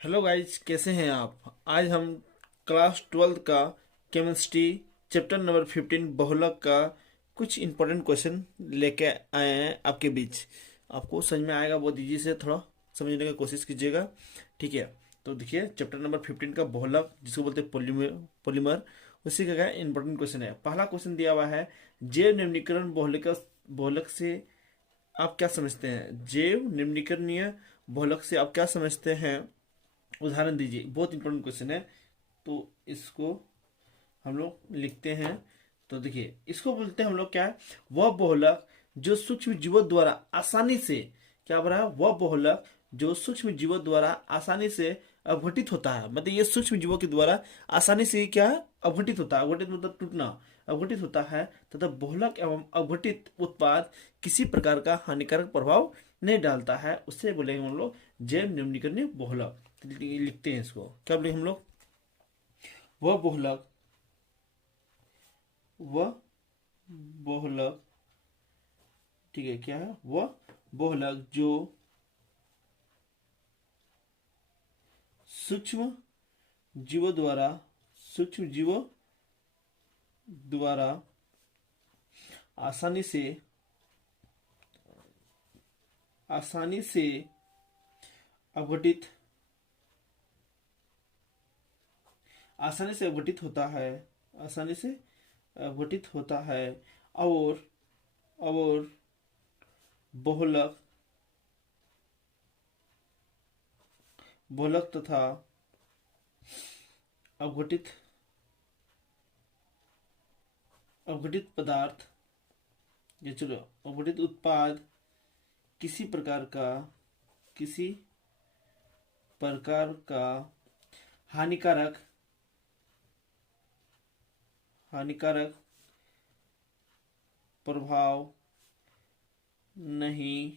Hello guys, कैसे हैं आप। आज हम क्लास 12th का केमिस्ट्री चैप्टर नंबर 15 बहुलक का कुछ इंपॉर्टेंट क्वेश्चन लेके आए हैं आपके बीच। आपको समझ में आएगा, बहुत ईजी से थोड़ा समझने की कोशिश कीजिएगा। ठीक है, तो देखिए चैप्टर नंबर 15 का बहुलक, जिसको बोलते हैं पॉलीमर, उसी का क्या इंपॉर्टेंट क्वेश्चन है। पहला क्वेश्चन दिया हुआ है, जैव निम्नीकरण बहुलक से आप क्या समझते हैं। जैव निम्नीकरणीय बहुलक से आप क्या समझते हैं, उदाहरण दीजिए। बहुत इंपॉर्टेंट क्वेश्चन है, तो इसको हम लोग लिखते हैं। तो देखिए, इसको बोलते हैं हम लोग क्या है, वह बहुलक जो सूक्ष्म जीवों द्वारा आसानी से, क्या बोला है, वह बहुलक जो सूक्ष्म जीवों द्वारा आसानी से अवघटित होता है। मतलब ये सूक्ष्म जीवों के द्वारा आसानी से क्या है, अवघटित होता है। अवघटित मतलब टूटना, अवघटित होता है तथा बहुलक एवं अवघटित उत्पाद किसी प्रकार का हानिकारक प्रभाव नहीं डालता है, उससे बोलेंगे हम लोग जैव निम्नीकरणीय बहुलक। लिखते हैं इसको, क्या बोले हम लोग, वह बहुलक, वह बहुलक, ठीक है, क्या है, वह बहुलक जो सूक्ष्म जीवों द्वारा, सूक्ष्म जीवों द्वारा आसानी से, आसानी से अवघटित, आसानी से अवघटित होता है, आसानी से अवघटित होता है, और बहुलक, बहुलक तथा अवघटित, अवघटित पदार्थ, ये चलो, अवघटित उत्पाद किसी प्रकार का, किसी प्रकार का हानिकारक, हानिकारक प्रभाव नहीं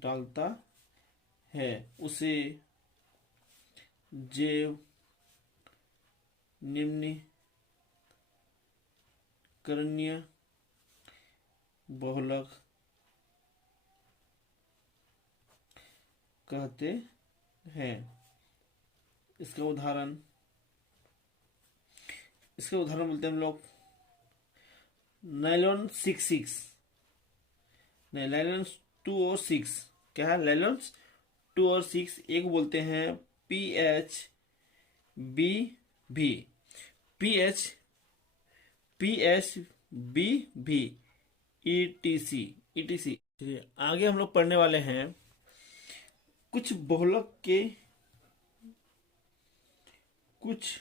डालता है, उसे जैव निम्नीकरणीय बहुलक कहते हैं। इसका उदाहरण, इसका उदाहरण बोलते हैं हम लोग नाइलॉन 66, नहीं, नाइलॉन 2 और 6, क्या है, नाइलॉन 2 और 6। एक बोलते हैं PHBV, PHBV, ETC। आगे हम लोग पढ़ने वाले हैं कुछ बहुलक के, कुछ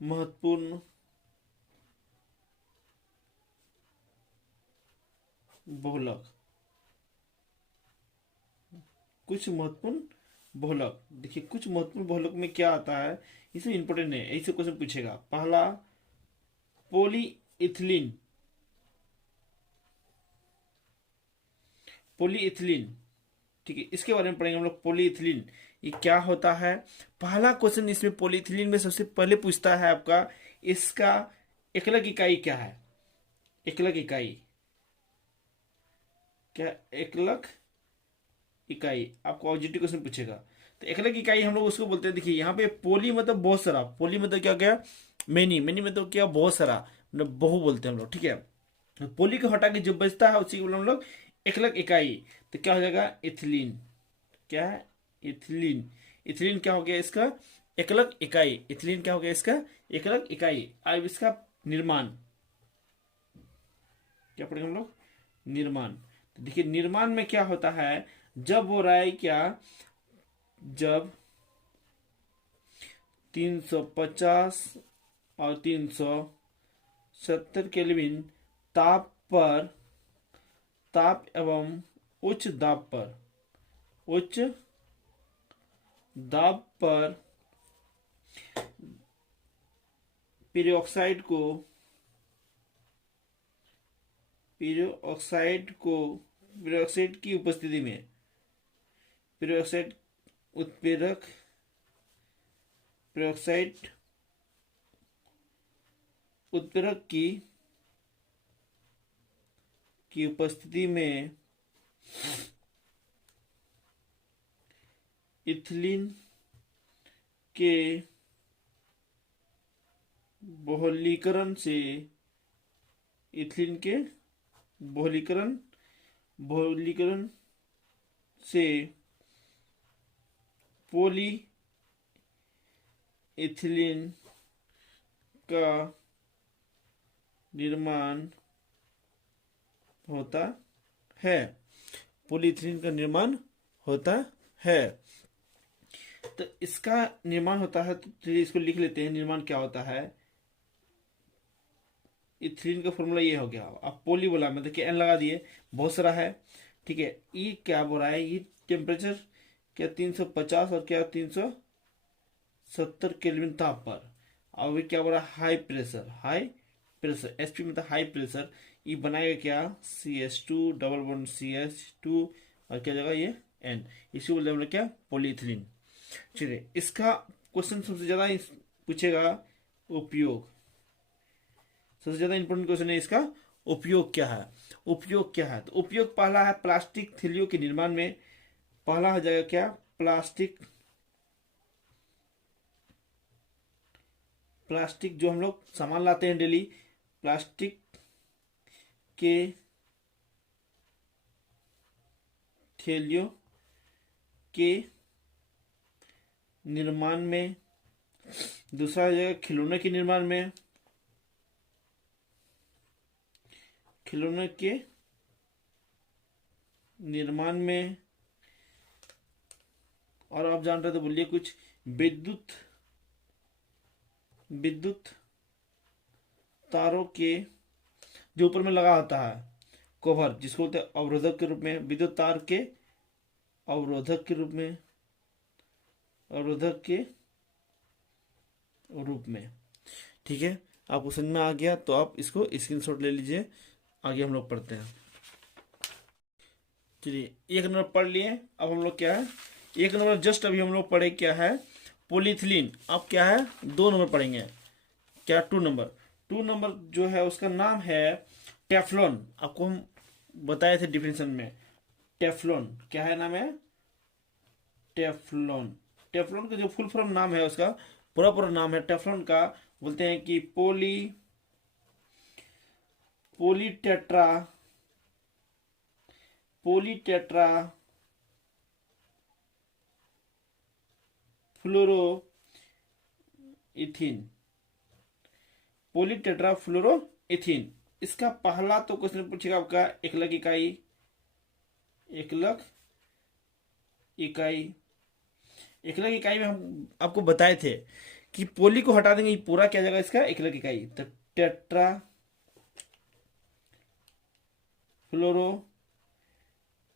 महत्वपूर्ण बहुलक, कुछ महत्वपूर्ण बहुलक। देखिए, कुछ महत्वपूर्ण बहुलक में क्या आता है, इसमें इंपॉर्टेंट है, ऐसे क्वेश्चन पूछेगा। पहला, पॉलीइथिलीन, पॉलीइथिलीन, ठीक है, इसके बारे में पढ़ेंगे हम लोग। पॉलीइथिलीन ये क्या होता है। पहला क्वेश्चन इसमें पॉलीइथिलीन में सबसे पहले पूछता है आपका, इसका एकलक इकाई क्या है। एकलक इकाई क्या, एकलक इकाई आपको ऑब्जेक्टिव क्वेश्चन पूछेगा। तो एकलक इकाई हम लोग उसको बोलते हैं। देखिए यहाँ पे पोली मतलब बहुत सारा, पोली मतलब क्या क्या, मेनी, मेनी मतलब क्या, बहुत सारा, मतलब बहु बोलते हैं हम लोग। ठीक है, तो पोली को हटा के जो बचता है उसी को बोलते हैं हम लोग एकलक इकाई। तो क्या हो जाएगा, इथिलीन। क्या है, इथिलीन। इथिलीन क्या हो गया इसका, एकलक इकाई। इथिलीन क्या हो गया इसका, एकलक इकाई। अब इसका निर्माण, क्या पढ़ेंगे हम लोग, निर्माण। तो देखिए निर्माण में क्या होता है, जब वो राय क्या, जब 350 और 370 केल्विन ताप पर, ताप एवं उच्च दाब पर, उच्च दाब पर पीरियोक्साइड को, पीरियोक्साइड को, पीरियोक्साइड की उपस्थिति में, पीरियोक्साइड उत्प्रेरक, पीरियोक्साइड उत्प्रेरक की उपस्थिति में इथिलीन के बहुलीकरण से इथिलीन के बहुलीकरण बहुलीकरण से पॉली इथिलीन का निर्माण होता है। पॉलीइथिलीन का निर्माण होता है। तो इसका निर्माण होता है, तो चलिए इसको लिख लेते हैं। निर्माण क्या होता है? इथिलीन का फॉर्मूला ये हो गया। अब पोली बोला मैं, देखिए एन लगा दिए, बहुत सारा है, ठीक है। ई क्या बोल रहा है? ये टेम्परेचर क्या 350 और क्या 370 केल्विन ताप पर। और ये क्या बोल रहा है? High pressure. High pressure HP मतलब हाई प्रेशर। ये बनाएगा क्या? CH2 डबल बॉन्ड CH2 और क्या जगह ये N। इसी बोलते हैं क्या? पॉलीइथिलीन। चलिए इसका क्वेश्चन सबसे ज्यादा पूछेगा उपयोग। सबसे ज्यादा इंपोर्टेंट क्वेश्चन है इसका उपयोग क्या है। उपयोग क्या है? तो उपयोग पहला है प्लास्टिक थैलियों के निर्माण में। पहला हो जाएगा क्या? प्लास्टिक जो हम लोग सामान लाते हैं डेली, प्लास्टिक के थैलियों के निर्माण में। दूसरा हो जाएगा खिलौने के निर्माण में। खिलौने के निर्माण में। और आप जान रहे तो बोलिए कुछ। विद्युत तारों के जो ऊपर में लगा होता है कवर, जिसको बोलते हैं अवरोधक के रूप में। विद्युत तार के अवरोधक के रूप में। अवरोधक के रूप में, ठीक है। आपको समझ में आ गया तो आप इसको स्क्रीनशॉट ले लीजिए। आगे हम लोग पढ़ते हैं। चलिए एक नंबर पढ़ लिए। अब हम लोग क्या है, एक नंबर जस्ट अभी हम लोग पढ़े क्या है? पॉलीथिलीन। अब क्या है? 2 नंबर पढ़ेंगे। क्या? 2 नंबर। 2 नंबर जो है उसका नाम है टेफ्लॉन। आपको हम बताए थे डिफिनेशन में। टेफ्लॉन क्या है? नाम है टेफ्लॉन। टेफ्लॉन का जो फुल फॉर्म नाम है, उसका पूरा पूरा नाम है टेफ्लॉन का, बोलते हैं कि पोलीटेट्रा पोलीटेट्रा फ्लोरो इथिन। पॉलीटेट्रा फ्लोरो इथिन। इसका पहला तो क्वेश्चन पूछेगा आपका एकलक इकाई। एकलक इकाई। एकलक इकाई में हम आपको बताए थे कि पोली को हटा देंगे, ये पूरा क्या जाएगा इसका? एकलक इकाई। तो टेट्रा फ्लोरो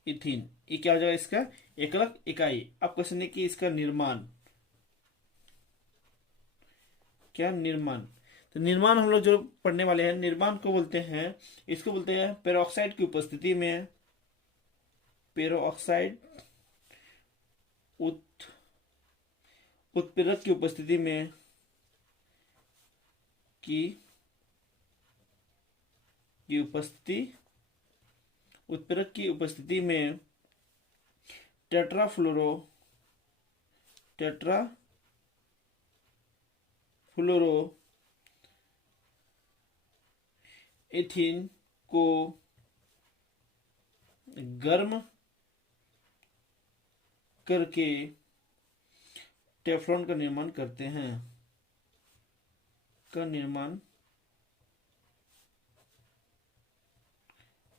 इथिन, ये क्या हो जाएगा इसका? एकलक इकाई। अब क्वेश्चन है कि इसका निर्माण क्या? निर्माण। तो निर्माण हम लोग जो पढ़ने वाले हैं, निर्माण को बोलते हैं, इसको बोलते हैं पेरोक्साइड की उपस्थिति में। पेरोक्साइड उत्प्रेरक की उपस्थिति में की उपस्थिति उत्प्रेरक की उपस्थिति में टेट्राफ्लोरो इथिन को गर्म करके टेफ्लॉन का निर्माण करते हैं। का निर्माण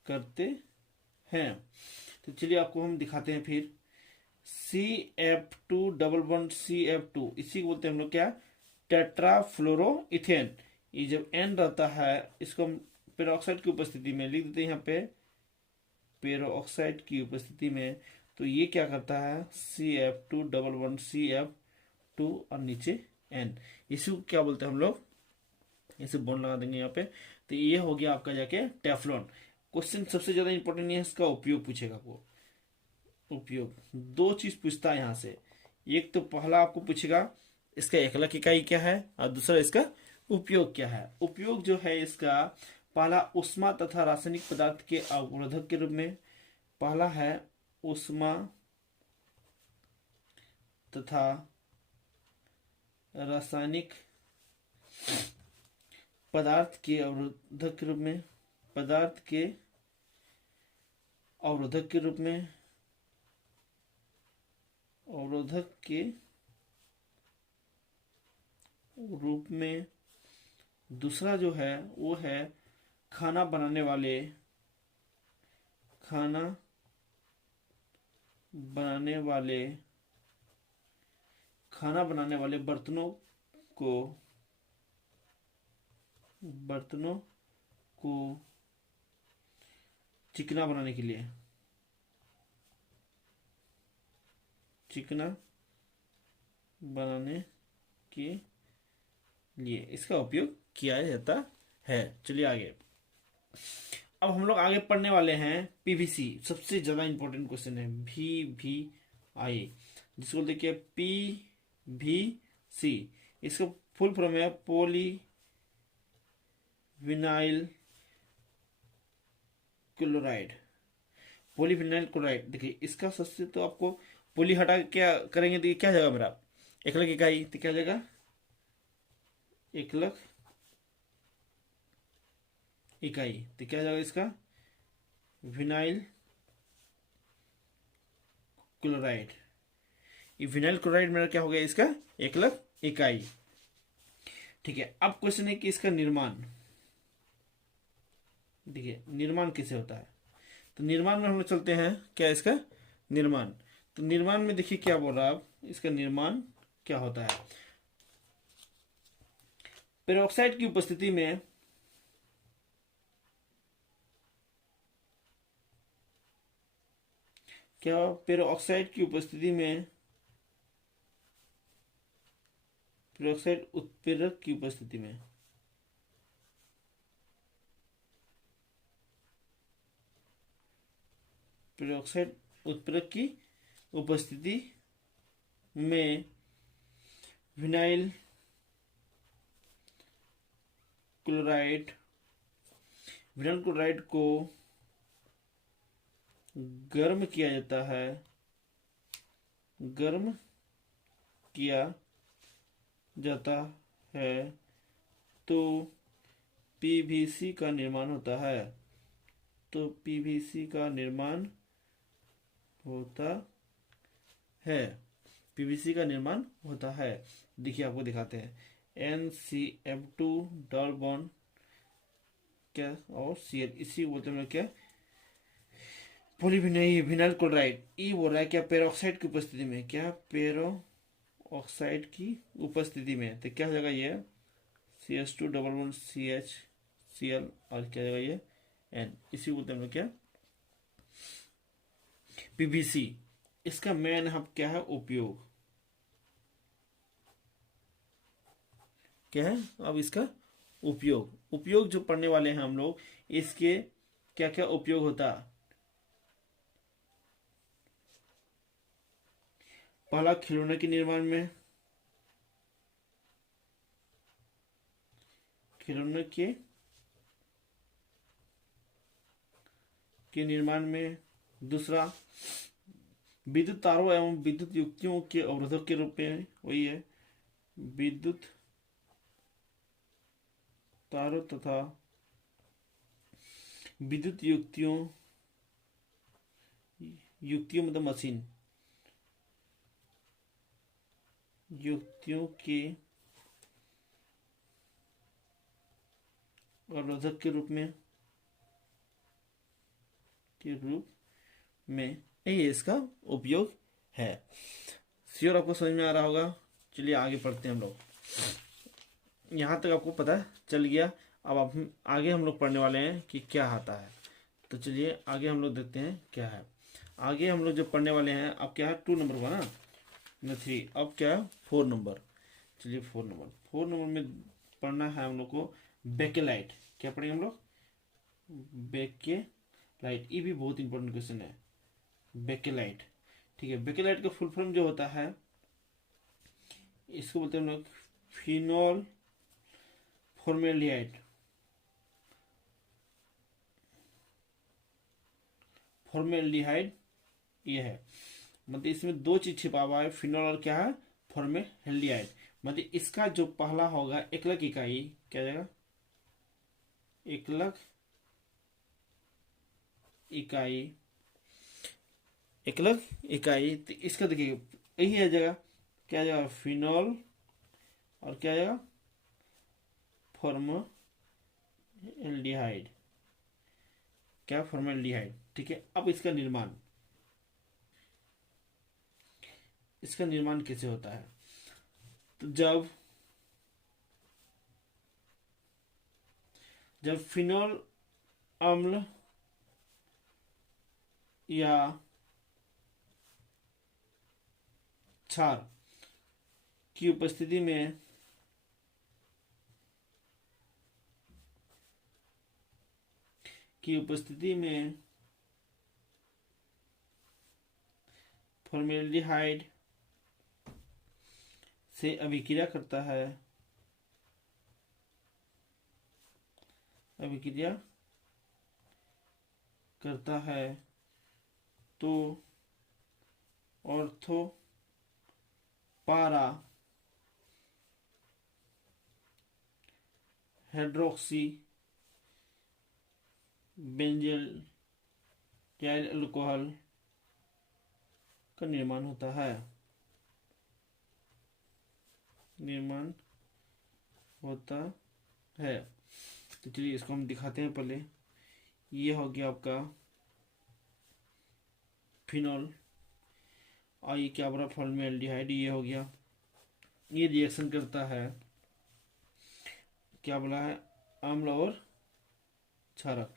करते हैं। तो चलिए आपको हम दिखाते हैं फिर। CF2 डबल बॉन्ड CF2, इसी को बोलते हैं हम लोग क्या? टेट्राफ्लोरोइथेन। ये जब N रहता है, इसको हम पेरोक्साइड की उपस्थिति में लिख देते हैं यहाँ पे। पेरोक्साइड की उपस्थिति में तो ये क्या करता है? CF2 डबल बॉन्ड CF2 और नीचे N। इसी को क्या बोलते हैं हम लोग? इसे बॉन्ड लगा देंगे यहाँ पे। तो ये हो गया आपका जाके टेफ्लॉन। क्वेश्चन सबसे ज्यादा इंपॉर्टेंट है, इसका उपयोग पूछेगा आपको। उपयोग 2 चीज पूछता है यहाँ से। एक तो पहला आपको पूछेगा इसका एकलक इकाई क्या है, और दूसरा इसका उपयोग क्या है। उपयोग जो है इसका, पहला उष्मा तथा रासायनिक पदार्थ के अवरोधक के रूप में। पहला है उष्मा तथा रासायनिक पदार्थ के अवरोधक के रूप में, पदार्थ के अवरोधक के रूप में, अवरोधक के रूप में। दूसरा जो है वो है खाना बनाने वाले, खाना बनाने वाले, खाना बनाने वाले बर्तनों को, बर्तनों को चिकना बनाने के लिए, चिकना बनाने के लिए इसका उपयोग किया जाता है। चलिए आगे। अब हम लोग आगे पढ़ने वाले हैं पीवीसी। सबसे ज्यादा इंपॉर्टेंट क्वेश्चन है VVI, जिसको देखिए PVC। इसका फुल फॉर्म है poly vinyl chloride. Polyvinyl chloride. देखिए इसका सबसे तो आपको पोली हटा के क्या करेंगे, देखिए क्या जाएगा मेरा एकलक इकाई, तो क्या जाएगा एकलक इकाई, तो क्या जाएगा इसका विनाइल क्लोराइड। ये विनाइल क्लोराइड मेरा क्या हो गया इसका एकलक इकाई। ठीक है, अब क्वेश्चन है कि इसका निर्माण, देखिए निर्माण कैसे होता है। तो निर्माण में हम लोग चलते हैं, क्या इसका निर्माण। तो निर्माण में देखिए क्या बोल रहा है, इसका निर्माण क्या होता है। पेरोक्साइड की उपस्थिति में क्या, पेरोक्साइड की उपस्थिति में, पेरोक्साइड उत्प्रेरक की उपस्थिति में, पेरोक्साइड उत्प्रेरक की उपस्थिति में विनाइल क्लोराइड, विनाइल क्लोराइड को गर्म किया जाता है, गर्म किया जाता है तो पीवीसी का निर्माण होता है, तो पीवीसी का निर्माण होता है, पीवीसी का निर्माण होता है। देखिए आपको दिखाते हैं NCF2 डबल बॉन्ड क्या और Cl, इसी को बोलते हैं क्या पॉलीविनाइल क्लोराइड। ई बोल रहा है क्या पेरोक्साइड की उपस्थिति में, क्या पेरोक्साइड की उपस्थिति में, तो क्या हो जाएगा ये CH2 डबल बॉन्ड CHCl और क्या जाएगा ये N, इसी को बोलते हैं क्या पीवीसी। इसका मेन यहाँ क्या है उपयोग, क्या है अब इसका उपयोग, उपयोग जो पढ़ने वाले हैं हम लोग, इसके क्या क्या उपयोग होता है। पहला खिलौने के निर्माण में, खिलौने के निर्माण में। दूसरा विद्युत तारों एवं विद्युत युक्तियों के अवरोधक के रूप में, वही है विद्युत तारों तथा विद्युत युक्तियों, युक्तियों मतलब मशीन, युक्तियों के अवरोधक के रूप में, यही इसका उपयोग है। श्योर आपको समझ में आ रहा होगा। चलिए आगे पढ़ते हैं हम लोग। यहाँ तक आपको पता चल गया। अब आगे हम लोग पढ़ने वाले हैं कि क्या आता है। तो चलिए आगे हम लोग देखते हैं क्या है। आगे हम लोग जो पढ़ने वाले हैं, अब क्या है 2 नंबर का ना 3, अब क्या है 4 नंबर। चलिए 4 नंबर में पढ़ना है हम लोग को बेकेलाइट। क्या पढ़ेंगे हम लोग बेकेलाइट। ये भी बहुत इंपॉर्टेंट क्वेश्चन है बेकेलाइट। ठीक है, बेकेलाइट का फुल फॉर्म जो होता है, इसको बोलते हैं हम लोग फिनोल फॉर्मेल्डिहाइड, फॉर्मेल्डिहाइड ये है। मतलब इसमें दो चीज छिपा हुआ है, फिनॉल और क्या है, फॉर्मेल्डिहाइड। मतलब इसका जो पहला होगा एकलक इकाई, क्या जाएगा, एकलक इकाई, एकलक इकाई, तो इसका देखिए यही है जगह, क्या जाएगा, फिनॉल और क्या जाएगा, फॉर्मेल्डिहाइड, क्या, फॉर्मेल्डिहाइड। ठीक है, अब इसका निर्माण कैसे होता है, तो जब जब फिनॉल अम्ल या क्षार की उपस्थिति में फॉर्मेल्डिहाइड से अभिक्रिया करता है तो ऑर्थो पारा हाइड्रोक्सी बेंजल अल्कोहल का निर्माण होता है, तो चलिए इसको हम दिखाते हैं। पहले ये हो गया आपका फिनॉल और ये क्या बोला, फॉर्मेल्डिहाइड, ये हो गया। ये रिएक्शन करता है, क्या बोला है, अम्ल और क्षारक।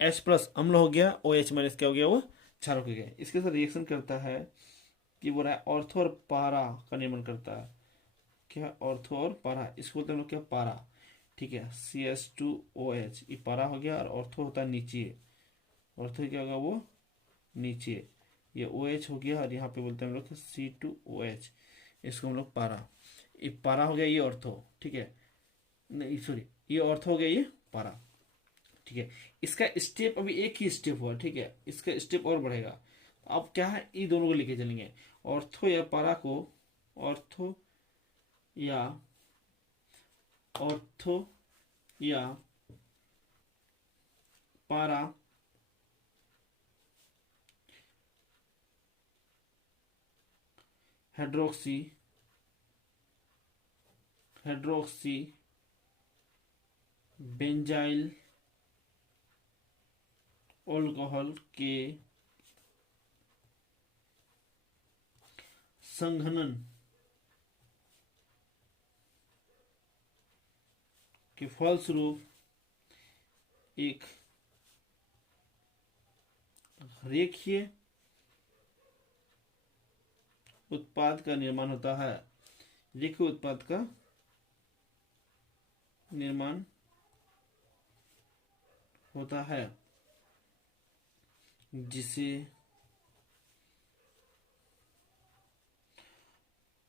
H प्लस अम्ल हो गया, OH माइनस क्या हो गया, वो क्षारक हो गया। इसके साथ रिएक्शन करता है कि बोला है ऑर्थो और पारा का निर्माण करता है, क्या, ऑर्थो और पारा, इसको बोलते हैं हम लोग क्या, पारा। ठीक है, CH2OH, ये पारा हो गया, और ऑर्थो होता है नीचे, ऑर्थो क्या होगा, वो नीचे, ये OH हो गया, और यहाँ पे बोलते हैं हम लोग C2OH, इसको हम लोग पारा, ये पारा हो गया, ये ऑर्थो। ठीक है, नहीं सॉरी, ये ऑर्थो हो गया, ये पारा। ठीक है, इसका स्टेप अभी एक ही स्टेप हुआ, ठीक है, इसका स्टेप और बढ़ेगा। अब क्या है, ये दोनों को लेके चलेंगे, ऑर्थो या पारा को, ऑर्थो या ऑर्थो या पारा हाइड्रोक्सी बेंजाइल अल्कोहल के संघनन के फलस्वरूप एक रेखीय उत्पाद का निर्माण होता है, रेखीय उत्पाद का निर्माण होता है, जिसे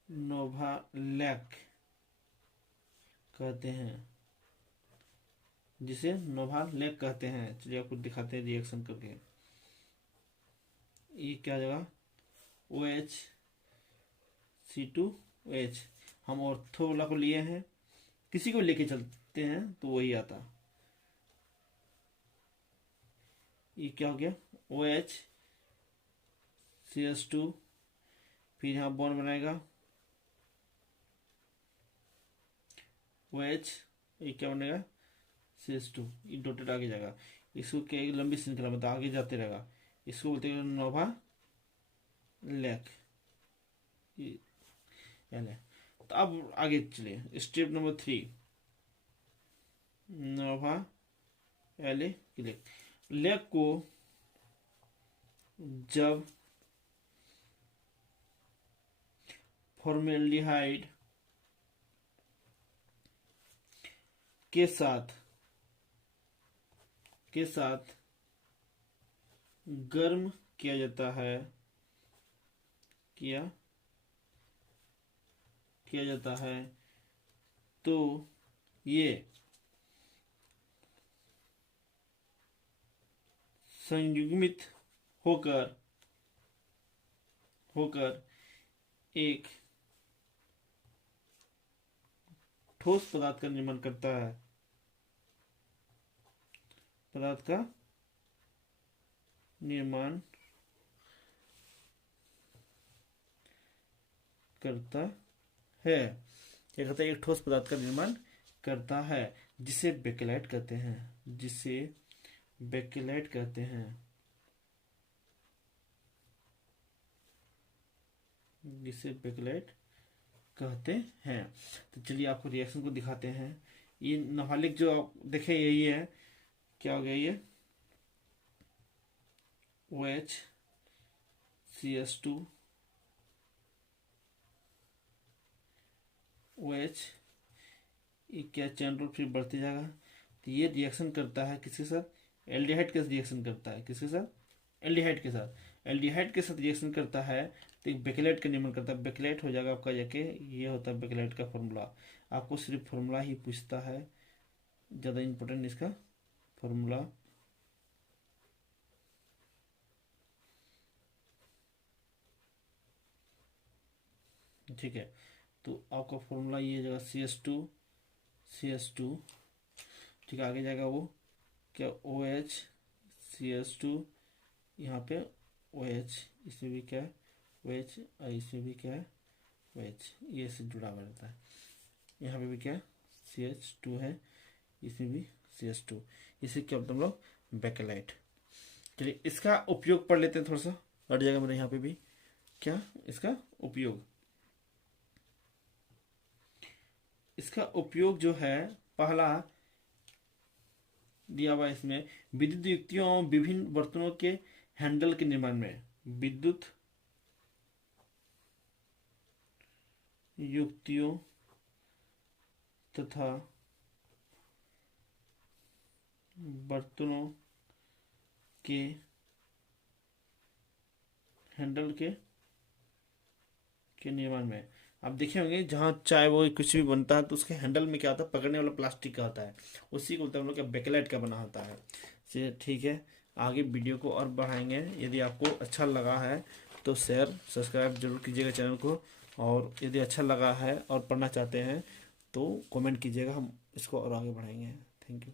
नोवालैक कहते हैं, चलिए आपको दिखाते हैं रिएक्शन करके। ये क्या जगह, OH C2OH, हम ऑर्थो वाला को लिए हैं, किसी को लेके चलते हैं तो वही आता। ये क्या हो गया, OH CH2, फिर यहाँ बॉन्ड बनाएगा OH, ये क्या बनेगा, CH2, ये डॉटेड आगे जाएगा, इसको क्या, एक लंबी श्रृंखला मतलब आगे जाते रहेगा, इसको बोलते हैं नोवा लैक, है। तो अब आगे चलिए, स्टेप नंबर 3, नोवा लैक। लैक को जब फॉर्मेल्डिहाइड के साथ गर्म किया जाता है, तो ये संयुग्मित होकर होकर एक ठोस पदार्थ का निर्माण करता है, पदार्थ का निर्माण करता है, क्या कहता है, एक ठोस पदार्थ का निर्माण करता है, जिसे बेकेलाइट कहते हैं, जिसे बेकेलाइट कहते हैं, जिसे बेकेलाइट कहते हैं। तो चलिए आपको रिएक्शन को दिखाते हैं। ये नाबालिग जो आप देखे यही है, क्या हो गया ये, OH CS2 OH, ये क्या चैन रूल फिर बढ़ती जाएगा। तो ये रिएक्शन करता है किसके साथ, एल्डिहाइड के साथ रिएक्शन करता है, किसके साथ, एल्डिहाइड के साथ, एल्डिहाइड के साथ रिएक्शन करता है तो एक बेकेलाइट का निर्माण करता है। बेकेलाइट हो जाएगा आपका जाके, ये होता है बेकेलाइट का फॉर्मूला। आपको सिर्फ फॉर्मूला ही पूछता है, ज़्यादा इंपॉर्टेंट इसका फॉर्मूला। ठीक है, तो आपका फॉर्मूला ये जगह CS2 ठीक है, आगे जाएगा वो क्या, OH CS2, यहाँ पे OH, इसमें भी क्या है OH, और इसमें भी क्या है OH, ये से जुड़ा हुआ रहता है। यहाँ पे भी क्या CH2 है, इसमें भी CS2, इसे क्या बोलते हैं हम लोग, बेकेलाइट। चलिए इसका उपयोग पढ़ लेते हैं, थोड़ा सा हट जाएगा मेरे यहाँ पे भी, क्या इसका उपयोग, इसका उपयोग जो है पहला दिया हुआ इसमें, विद्युत युक्तियों विभिन्न बर्तनों के हैंडल के निर्माण में, विद्युत युक्तियों तथा बर्तनों के हैंडल के निर्माण में। आप देखे होंगे जहाँ चाय वो कुछ भी बनता है तो उसके हैंडल में क्या होता है, पकड़ने वाला प्लास्टिक का होता है, उसी को बोलते हैं हम लोग क्या, बेकेलाइट का बना होता है। चलिए ठीक है, आगे वीडियो को और बढ़ाएंगे। यदि आपको अच्छा लगा है तो शेयर सब्सक्राइब जरूर कीजिएगा चैनल को, और यदि अच्छा लगा है और पढ़ना चाहते हैं तो कमेंट कीजिएगा, हम इसको और आगे बढ़ाएंगे। Thank you.